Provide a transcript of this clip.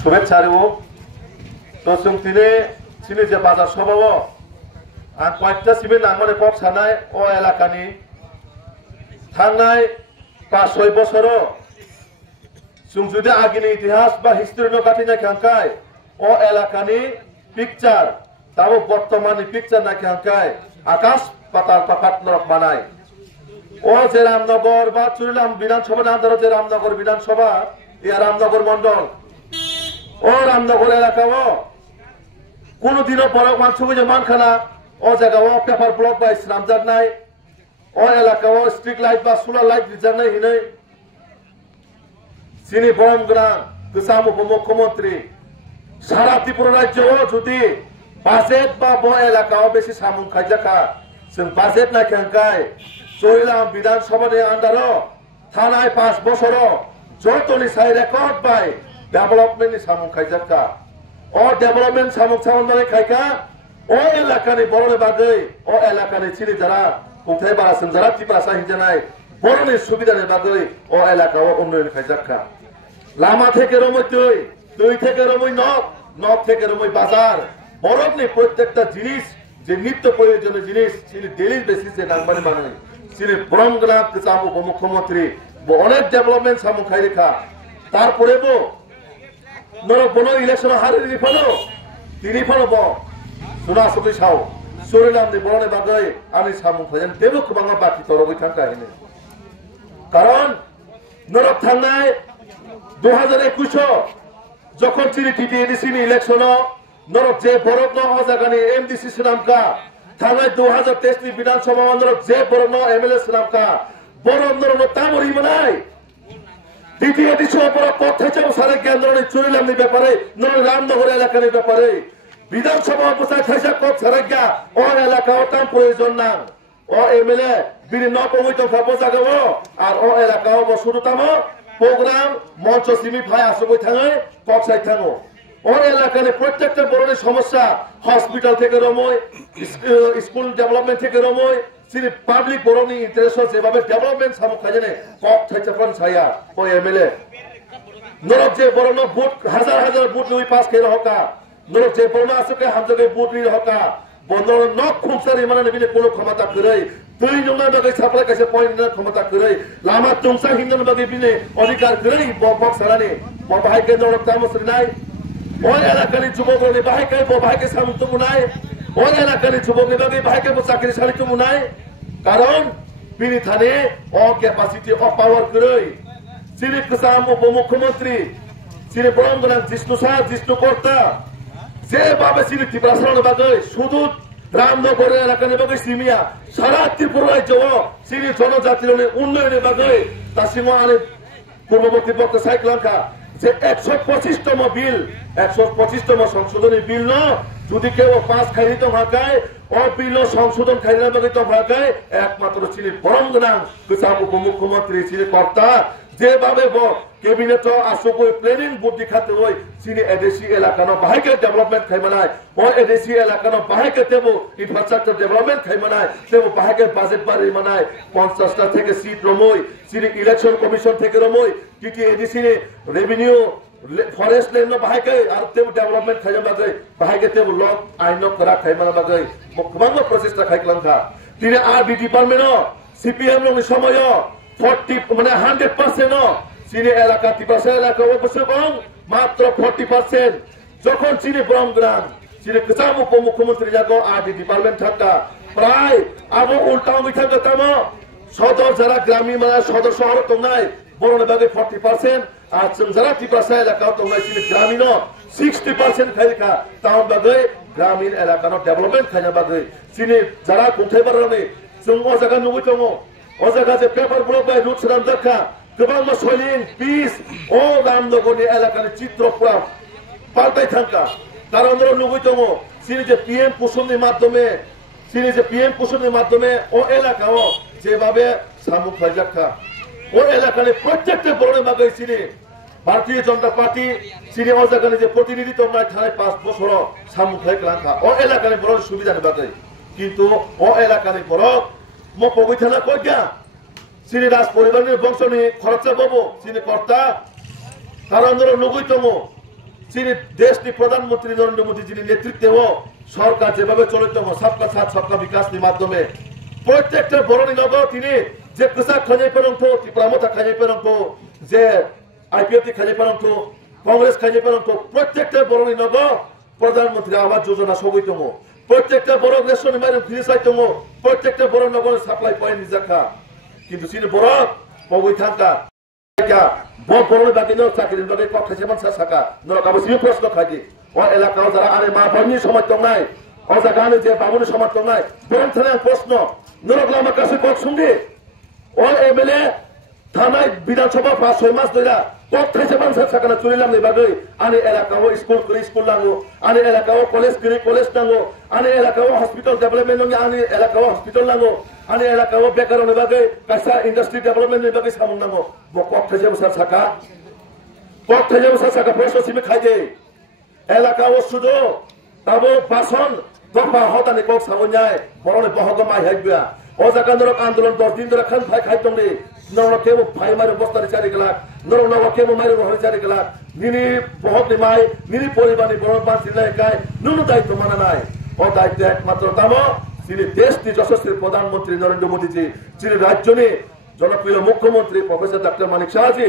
শুভেচ্ছারিও তো जों दिनै सिनि जे बाजार सभाव आं कयेकटा सिबिन नांगमाने कक सानाय अ एलाकानि थांनाय 5-6 बोसोराव जों जुदि आगिनि इतिहास बा हिस्ट्रिनो काटिनाय खांखाय अ एलाकानि पिक्चार दाबो बर्तमाननि पिक्चार नायखांखाय आकाश पाताल पाकाट नरक बानाय अ जे रामनगर बा चुरिलाम विधानसभा आन्दाराव जे रामनगर विधानसभा ए रामनगर मंडल अ रामनगर एलाकाव কোনো দিনও বড় মানসুকে যে মানখানা ও জায়গাও পেপার ব্লক বা ইসলামজার নাই ও এলাকাও স্ট্রিট লাইট বা সোলার লাইট রিজার্ভ হিনে চিনি বরম গ্রাম গোসাম উপমুখ্যমন্ত্রী সারা ত্রিপুরা রাজ্যও যদি বাজেট বা ব এলাকাও বেশি সামুং খাইজাখা जों বাজেট না খেঙ্কায় চইলাম বিধানসভাनि আন্ডারও থানায় 5 বছরও যতনি সাই রেকর্ড বাই ডেভেলপমেন্টনি সামুং খাইজাখা ओ डेवलपमेंट सामुक सामने खायका ओ एलाकानि बर'नि बागै ओ एलाकानि सिनि जारा खुंथाय बारासिन जारा टिपासा हिजानाय बर'नि सुबिदानि बागै ओ एलाकायाव उन्नयन खायजाखा लामा থেকে রমই दै থেকে রমই নদ থেকে রমই বাজার বর'नि প্রত্যেকটা জিনিস যে নিত্য প্রয়োজনীয় জিনিস সিনি ডেইলি বেসিসে নাংবানি বানাই সিনি ব্রহ্মগ্রাম গোসাম উপমুখ্যমন্ত্রী অনেক ডেভেলপমেন্ট সামুক খাইরেখা তারপরেও नर बनो इलेक्शन हारि रिफानो तिनिफानो ब सुना सबै साव सुरिनामनि बर'नि बागै आंनि सामुं फायन देबो गोबाङा बाखि तरबो थांखायनो कारण नरक थांनाय 2021 যখন চিনি টিটিএডিসি नि इलेक्शनआव नरक जे बर'नो अजागानि एमडिसि सुनामका थांनाय 2023 नि विधानसभा नरक जे बर'नो एमएलए सुनामका बर'नो तामरि मनाय দ্বিতীয় দিশে অপরাধ পথে সারা কেন্দ্রনি চুরিলামনি ব্যাপারে নর রামনগর এলাকার ব্যাপারে বিধানসভা উপসায় থাইসা কত সারাজ্ঞা ও এলাকা ওটাম প্রয়োজন না ও এমএলএ বিনি নপমিত ফাবো জাগাবো আর ও এলাকা ও শুরুতাম প্রোগ্রাম মঞ্চ সিমি ভাই আসবই থাঙে ককসাই থাঙো ও এলাকার প্রত্যেকটা বড় সমস্যা হসপিটাল থেকে রময় স্কুল ডেভেলপমেন্ট থেকে রময় सिर्फ पब्लिक बर'नि इंटरेस्ट जेबाबे डेवलपमेंट सामु खायने कक थाइचाफोर साया ओ एमएलए नरक जे बर'नो बुट हजार हजार बुट लुई पास खेर हका नरक जे बर'नो आसके हामजगे बुट लुई हका बन्दर नक खुंसारि माने बिने कोनो क्षमता गरै दै नंना बागै साप्लाय कासे पॉइंट न क्षमता गरै लामा तुंसा हिंदन बागै बिने अधिकार गरै बक सारानि ब बाहाय के नरक तामसरिनाय ओ एलाकानि जुबकनि बाहाय के ब बाहाय के सामु तुमुनाय ओ एलाकानि जुबकनि बागै बाहाय के चाकरि सालि तुमुनाय कारण बिनि थाने अ कैपेसिटी अ पावर गरै सिनि गोसाम उपमुख्यमंत्री सिनि ब्रह्मग्राम जिष्णु कर्ता जेबाबे सिनि टिप्रासारनि बागै सुदूर रामनगर एलाकानि बागै सिमिया सारा त्रिपुरा राज्यआव सिनि जनजातिनि उन्नयननि बागै दासिमाव आंनि पूर्ववर्ती बक्ता सायख्लांखा যে 125তম বিল 125তম সংশোধনী বিল ন যদি কেউ পাস খাইনি তো ভাকায় ও বিল সংশোধন খাইনা বাকি তো ভাকায় একমাত্র ছিলেন ব্রহ্মগ্রাম গোসাম উপমুখ্যমন্ত্রী ছিলেন কর্তা যেভাবে कैबिनेट आसोको प्लेनिंग बुद्धि खाते होय सिनि एडेसी एलाकानो बाहायके डेवलपमेंट खायमानाय ओ एडेसी एलाकानो बाहायके तेबो इंफ्रास्ट्राक्चर डेवलपमेंट खायमानाय तेबो बाहायके बाजेट बारि मानाय 50 टा থেকে सीट रमोय सिनि इलेक्शन कमिशन থেকে रमोय टीटी एडेसी नि रेवेन्यू फरेस्ट लैंड नो बाहायके आर तेबो डेवलपमेंट खायमा बागै बाहायके तेबो लॉ आइन नो करा खायमाना बागै गोबां प्रचेष्टा खायख्लांखा दिनै आरडी डिपार्टमेन्टनो सीपीएम नो समय 40 माने 100% चीनी एलाका टिपासा एलाका बेसेबां मात्र 40% যখন চীনি ব্রহ্মগ্রাম চীনি গোসাম উপমুখ্যমন্ত্রী যাগো আরডি ডিপার্টমেন্ট থাকা প্রায় আবো উল্টাও মিথাগো তামো সদর যারা গ্রামীণ মানে সদর শহর তোমনাই বড় বাগে 40% আর যারা টিপাসা এলাকা তোমনাই চীনি গ্রামীণ 60% খাইকা তাও বাগে গ্রামীণ এলাকানো ডেভেলপমেন্ট খাইনা বাগে চীনি যারা কোথায় বারনে जों ओ जागा नुबो दङ ओ जागा जे पेपार ब्लक बाय रुट राम जाखा गोबां मसलिन पिस ओ रामनगरनि एलाकानि चित्रपुरा पाल्टाय थांका कारण नुबो दङ सिनि जे पीएम कुसुमनि माध्यमे ओ एलाकाव जेभाबे सामु खायजाखा ओ एलाकानि प्रत्येकटा बर'नि बागै सिनि भारतीय जनता पार्टी सिनि ओ जागानि जे प्रतिनिधित्व नाय थानाय 5 बছराव सामु खायख्लांखा ओ एलाकानि बर'नि सुबिदानि बागै किन्तु ओ एलाकानि बर' म पबिथाना कइगा सिनि राज परिवारनि बंशनि खरचा बाबु सिनि कर्ता कारण नुगै दङ যিনি দেশটি প্রধানমন্ত্রী নরেন্দ্র মোদী যিনি নেতৃত্বে সরকার যেভাবে চলিত সবকা সাথ সবকা বিকাশ মাধ্যমে প্রত্যেকটা বরণী নগর তিনি যে কৃষক খাজাই পেরন্ত ত্রিপুরামতা খাজাই পেরন্ত যে আইপিএফটি খাজাই পেরন্ত কংগ্রেস খাজাই পেরন্ত প্রত্যেকটা বরণী নগর প্রধানমন্ত্রী আবাস যোজনা সবইতম প্রত্যেকটা বড় রেশন মাইরম ফ্রি সাইতম প্রত্যেকটা বড় নগরের সাপ্লাই পয়েন্ট নিজাখা কিন্তু তিনি বড় পগই থাকা বরণী বাকি চাকরির বাকি কথা যেমন সাকা নরক আবশ্যক প্রশ্ন খাইদি ও এলাকাও যারা আরে মা বন্যী সমাজ দং নাই ও জায়গায় যে বাবুনি সমাজ দং নাই বরং থানায় প্রশ্ন নরক আমার কাছে কক সঙ্গে ও এমএলএ থানায় বিধানসভা 5-6 মাস ধরে কোথায় যেমন সাকানা চুরিলাম বাকি আনে এলাকাও স্কুল করে স্কুল নাঙ্গো আনে এলাকাও কলেজ করে কলেজ নাঙ্গো আনে এলাকাও হসপিটাল ডেভেলপমেন্ট নাঙ্গে আনে এলাকাও হসপিটাল নাঙ্গো আনে এলাকাও বেকার বাকি কাঁচা ইন্ডাস্ট্রি ডেভেলপমেন্ট বাকি সামন নাঙ্গো কোথায় যেমন সাকা কোথায় যেমন সাকা প্রশ্ন সিমে খাই দে এলাকাও শুধু তাবো বাসন দফা হতানি কক সামন যায় বরণে বহগ মাই হাইবা ও জায়গা নরক আন্দোলন 10 দিন ধরে খান ফাই খাই দংনি নরক কেমো ফাই মারে বস্তারে 4 গেলা নরক নরক কেমো মারে হরে 4 গেলা নিনি বহুত মাই নিনি পরিবারনি বড় পাঁচ জিল্লায় গায় নুনু দায়িত্ব মানা নাই ও দায়িত্ব একমাত্র তামো যিনি দেশটি যশস্বী প্রধানমন্ত্রী নরেন্দ্র মোদীজি যিনি রাজ্যনি জনপ্রিয় মুখ্যমন্ত্রী প্রফেসর ডক্টর মানিক শাহজি